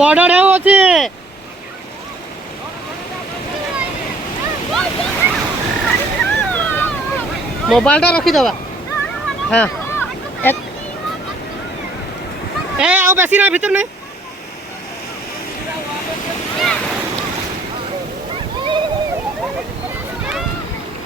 বড় ঢেউ আছে। মোবাইলটা রখিদেবা। হ্যাঁ, এ ଆଉ ବେଶୀ ନା ଭିତରେ ନାହିଁ।